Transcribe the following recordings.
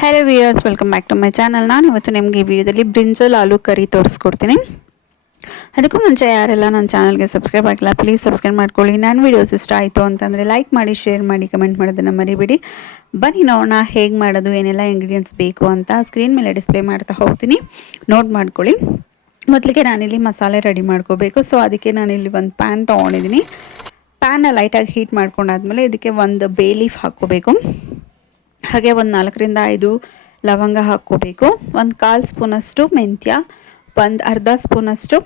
Hello viewers, welcome back to my channel. ನಾನು ಇವತ್ತು ನಿಮಗೆ ಈ ವಿಡಿಯೋದಲ್ಲಿ ಬ್ರಿಂಜಲ್ ಆಲೂ ಕರಿ ತೋರಿಸ್ಕೊಡ್ತೀನಿ. ಅದಕ್ಕೂ ಮುಂಚೆ ಯಾರೆಲ್ಲ ನನ್ನ ಚಾನಲ್ಗೆ ಸಬ್ಸ್ಕ್ರೈಬ್ ಆಗಿಲ್ಲ ಪ್ಲೀಸ್ ಸಬ್ಸ್ಕ್ರೈಬ್ ಮಾಡ್ಕೊಳ್ಳಿ. ನಾನು ವಿಡಿಯೋಸ್ ಇಷ್ಟ ಆಯಿತು ಅಂತಂದರೆ ಲೈಕ್ ಮಾಡಿ, ಶೇರ್ ಮಾಡಿ, ಕಮೆಂಟ್ ಮಾಡೋದನ್ನು ಮರಿಬೇಡಿ. ಬನ್ನಿ ನೋಡೋಣ ಹೇಗೆ ಮಾಡೋದು, ಏನೆಲ್ಲ ಇಂಗ್ರೀಡಿಯೆಂಟ್ಸ್ ಬೇಕು ಅಂತ ಸ್ಕ್ರೀನ್ ಮೇಲೆ ಡಿಸ್ಪ್ಲೇ ಮಾಡ್ತಾ ಹೋಗ್ತೀನಿ, ನೋಟ್ ಮಾಡ್ಕೊಳ್ಳಿ. ಮೊದಲಿಗೆ ನಾನಿಲ್ಲಿ ಮಸಾಲೆ ರೆಡಿ ಮಾಡ್ಕೋಬೇಕು. ಸೊ ಅದಕ್ಕೆ ನಾನಿಲ್ಲಿ ಒಂದು ಪ್ಯಾನ್ ತೊಗೊಂಡಿದ್ದೀನಿ. ಪ್ಯಾನ್ನ ಲೈಟಾಗಿ ಹೀಟ್ ಮಾಡ್ಕೊಂಡಾದ್ಮೇಲೆ ಇದಕ್ಕೆ ಒಂದು ಬೇ ಲೀಫ್ ಹಾಕ್ಕೋಬೇಕು. ಹಾಗೆ ಒಂದು 4ರಿಂದ 5 ಲವಂಗ ಹಾಕ್ಕೋಬೇಕು. ಒಂದು 1/4 ಸ್ಪೂನಷ್ಟು ಮೆಂತ್ಯ, ಒಂದು ಅರ್ಧ ಸ್ಪೂನಷ್ಟು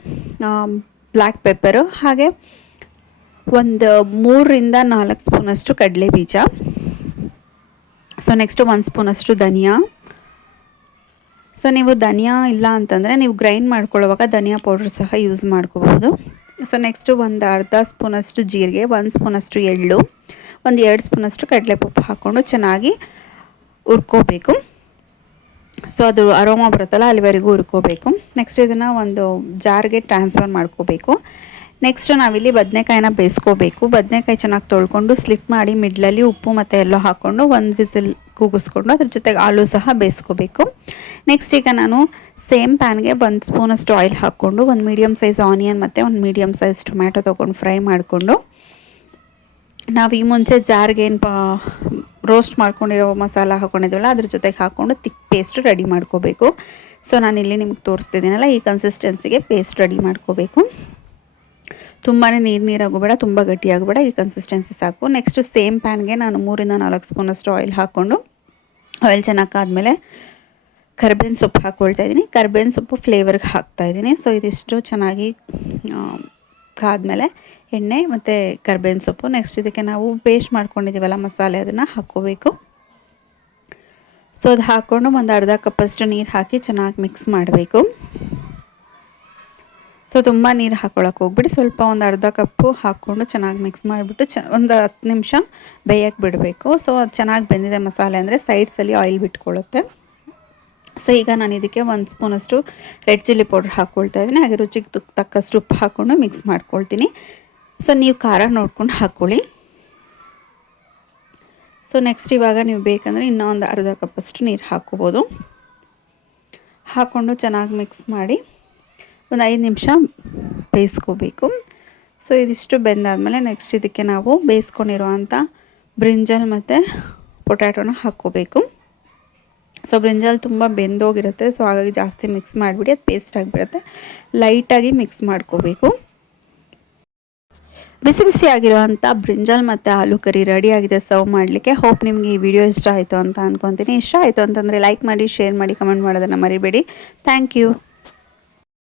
ಬ್ಲ್ಯಾಕ್ ಪೆಪ್ಪರು, ಹಾಗೆ ಒಂದು 3ರಿಂದ 4 ಸ್ಪೂನಷ್ಟು ಕಡಲೆ ಬೀಜ. ಸೊ ನೆಕ್ಸ್ಟು 1 ಸ್ಪೂನಷ್ಟು ಧನಿಯಾ. ಸೊ ನೀವು ಧನಿಯಾ ಇಲ್ಲ ಅಂತಂದರೆ ನೀವು ಗ್ರೈಂಡ್ ಮಾಡ್ಕೊಳ್ಳುವಾಗ ಧನಿಯಾ ಪೌಡ್ರ್ ಸಹ ಯೂಸ್ ಮಾಡ್ಕೋಬೋದು. ಸೊ ನೆಕ್ಸ್ಟು ಒಂದು ಅರ್ಧ ಸ್ಪೂನಷ್ಟು ಜೀರಿಗೆ, 1 ಸ್ಪೂನಷ್ಟು ಎಳ್ಳು, ಒಂದು 2 ಸ್ಪೂನಷ್ಟು ಕಡಲೆಪಪ್ಪು ಹಾಕ್ಕೊಂಡು ಚೆನ್ನಾಗಿ ಹುರ್ಕೋಬೇಕು. ಸೊ ಅದು ಅರೋಮಾ ಬರುತ್ತಲ್ಲ ಅಲ್ಲಿವರೆಗೂ ಹುರ್ಕೋಬೇಕು. ನೆಕ್ಸ್ಟ್ ಇದನ್ನು ಒಂದು ಜಾರ್ಗೆ ಟ್ರಾನ್ಸ್ಫರ್ ಮಾಡ್ಕೋಬೇಕು. ನೆಕ್ಸ್ಟು ನಾವಿಲ್ಲಿ ಬದನೆಕಾಯಿನ ಬೇಯಿಸ್ಕೋಬೇಕು. ಬದನೆಕಾಯಿ ಚೆನ್ನಾಗಿ ತೊಳ್ಕೊಂಡು ಸ್ಲಿಟ್ ಮಾಡಿ ಮಿಡ್ಲಲ್ಲಿ ಉಪ್ಪು ಮತ್ತು ಎಲ್ಲ ಹಾಕ್ಕೊಂಡು ಒಂದು ವಿಸಿಲ್ ಕೂಗಿಸ್ಕೊಂಡು ಅದ್ರ ಜೊತೆಗೆ ಆಲೂ ಸಹ ಬೇಯಿಸ್ಕೋಬೇಕು. ನೆಕ್ಸ್ಟ್ ಈಗ ನಾನು ಸೇಮ್ ಪ್ಯಾನ್ಗೆ 1 ಸ್ಪೂನಷ್ಟು ಆಯಿಲ್ ಹಾಕ್ಕೊಂಡು ಒಂದು ಮೀಡಿಯಮ್ ಸೈಜ್ ಆನಿಯನ್ ಮತ್ತು ಒಂದು ಮೀಡಿಯಮ್ ಸೈಜ್ ಟೊಮ್ಯಾಟೊ ತೊಗೊಂಡು ಫ್ರೈ ಮಾಡಿಕೊಂಡು ನಾವು ಈ ಮುಂಚೆ ಜಾರ್ಗೆ ಏನು ರೋಸ್ಟ್ ಮಾಡ್ಕೊಂಡಿರೋ ಮಸಾಲ ಹಾಕ್ಕೊಂಡಿದ್ವಲ್ಲ ಅದ್ರ ಜೊತೆಗೆ ಹಾಕ್ಕೊಂಡು ತಿಕ್ ಪೇಸ್ಟ್ ರೆಡಿ ಮಾಡ್ಕೋಬೇಕು. ಸೊ ನಾನಿಲ್ಲಿ ನಿಮ್ಗೆ ತೋರಿಸ್ತಿದ್ದೀನಲ್ಲ ಈ ಕನ್ಸಿಸ್ಟೆನ್ಸಿಗೆ ಪೇಸ್ಟ್ ರೆಡಿ ಮಾಡ್ಕೋಬೇಕು. ತುಂಬಾ ನೀರಾಗೋಬೇಡ, ತುಂಬ ಗಟ್ಟಿಯಾಗಬೇಡ, ಈ ಕನ್ಸಿಸ್ಟೆನ್ಸಿ ಸಾಕು. ನೆಕ್ಸ್ಟು ಸೇಮ್ ಪ್ಯಾನ್ಗೆ ನಾನು 3ರಿಂದ 4 ಸ್ಪೂನಷ್ಟು ಆಯಿಲ್ ಹಾಕ್ಕೊಂಡು ಆಯಿಲ್ ಚೆನ್ನಾಗಿ ಆದಮೇಲೆ ಕರ್ಬೇವಿನ ಸೊಪ್ಪು ಹಾಕ್ಕೊಳ್ತಾ ಇದ್ದೀನಿ. ಕರ್ಬೇವಿನ ಸೊಪ್ಪು ಫ್ಲೇವರ್ಗೆ ಹಾಕ್ತಾಯಿದ್ದೀನಿ. ಸೊ ಇದಿಷ್ಟು ಚೆನ್ನಾಗಿ ಕಾದ್ಮೇಲೆ ಎಣ್ಣೆ ಮತ್ತು ಕರ್ಬೇವಿನ ಸೊಪ್ಪು, ನೆಕ್ಸ್ಟ್ ಇದಕ್ಕೆ ನಾವು ಪೇಸ್ಟ್ ಮಾಡ್ಕೊಂಡಿದ್ದೀವಲ್ಲ ಮಸಾಲೆ ಅದನ್ನು ಹಾಕ್ಕೋಬೇಕು. ಸೊ ಅದು ಹಾಕ್ಕೊಂಡು ಒಂದು ಅರ್ಧ ಕಪ್ಪಷ್ಟು ನೀರು ಹಾಕಿ ಚೆನ್ನಾಗಿ ಮಿಕ್ಸ್ ಮಾಡಬೇಕು. ಸೊ ತುಂಬ ನೀರು ಹಾಕ್ಕೊಳಕ್ಕೆ ಹೋಗ್ಬಿಡಿ, ಸ್ವಲ್ಪ ಒಂದು ಅರ್ಧ ಕಪ್ಪು ಹಾಕ್ಕೊಂಡು ಚೆನ್ನಾಗಿ ಮಿಕ್ಸ್ ಮಾಡಿಬಿಟ್ಟು ಒಂದು 10 ನಿಮಿಷ ಬೇಯಕ್ಕೆ ಬಿಡಬೇಕು. ಸೊ ಅದು ಚೆನ್ನಾಗಿ ಬೆಂದಿದೆ ಮಸಾಲೆ ಅಂದರೆ ಸೈಡ್ಸಲ್ಲಿ ಆಯಿಲ್ ಬಿಟ್ಕೊಳ್ಳುತ್ತೆ. ಸೊ ಈಗ ನಾನು ಇದಕ್ಕೆ 1 ಸ್ಪೂನಷ್ಟು ರೆಡ್ ಚಿಲ್ಲಿ ಪೌಡ್ರ್ ಹಾಕ್ಕೊಳ್ತಾ ಇದ್ದೀನಿ. ಹಾಗೆ ರುಚಿಗೆ ತಕ್ಕಷ್ಟು ಉಪ್ಪು ಹಾಕ್ಕೊಂಡು ಮಿಕ್ಸ್ ಮಾಡ್ಕೊಳ್ತೀನಿ. ಸೊ ನೀವು ಖಾರ ನೋಡ್ಕೊಂಡು ಹಾಕ್ಕೊಳ್ಳಿ. ಸೊ ನೆಕ್ಸ್ಟ್ ಇವಾಗ ನೀವು ಬೇಕಂದರೆ ಇನ್ನೂ ಒಂದು ಅರ್ಧ ಕಪ್ಪಷ್ಟು ನೀರು ಹಾಕ್ಕೋಬೋದು. ಹಾಕ್ಕೊಂಡು ಚೆನ್ನಾಗಿ ಮಿಕ್ಸ್ ಮಾಡಿ ಒಂದು 5 ನಿಮಿಷ ಬೇಯಿಸ್ಕೋಬೇಕು. ಸೊ ಇದಿಷ್ಟು ಬೆಂದಾದಮೇಲೆ ನೆಕ್ಸ್ಟ್ ಇದಕ್ಕೆ ನಾವು ಬೇಯಿಸ್ಕೊಂಡಿರುವಂಥ ಬ್ರಿಂಜಲ್ ಮತ್ತು ಪೊಟ್ಯಾಟೋನ ಹಾಕ್ಕೋಬೇಕು. ಸೊ ಬ್ರಿಂಜಲ್ ತುಂಬ ಬೆಂದೋಗಿರುತ್ತೆ, ಸೊ ಹಾಗಾಗಿ ಜಾಸ್ತಿ ಮಿಕ್ಸ್ ಮಾಡಿಬಿಡಿ, ಅದು ಪೇಸ್ಟ್ ಆಗಿಬಿಡುತ್ತೆ. ಲೈಟಾಗಿ ಮಿಕ್ಸ್ ಮಾಡ್ಕೋಬೇಕು. ಬಿಸಿ ಬಿಸಿ ಆಗಿರುವಂಥ ಬ್ರಿಂಜಲ್ ಮತ್ತು ಆಲೂ ಕರಿ ರೆಡಿಯಾಗಿದೆ ಸರ್ವ್ ಮಾಡಲಿಕ್ಕೆ. ಹೋಪ್ ನಿಮಗೆ ಈ ವಿಡಿಯೋ ಇಷ್ಟ ಆಯಿತು ಅಂತ ಅಂದ್ಕೊತೀನಿ. ಇಷ್ಟ ಆಯಿತು ಅಂತಂದರೆ ಲೈಕ್ ಮಾಡಿ, ಶೇರ್ ಮಾಡಿ, ಕಮೆಂಟ್ ಮಾಡೋದನ್ನು ಮರಿಬೇಡಿ. Thank you.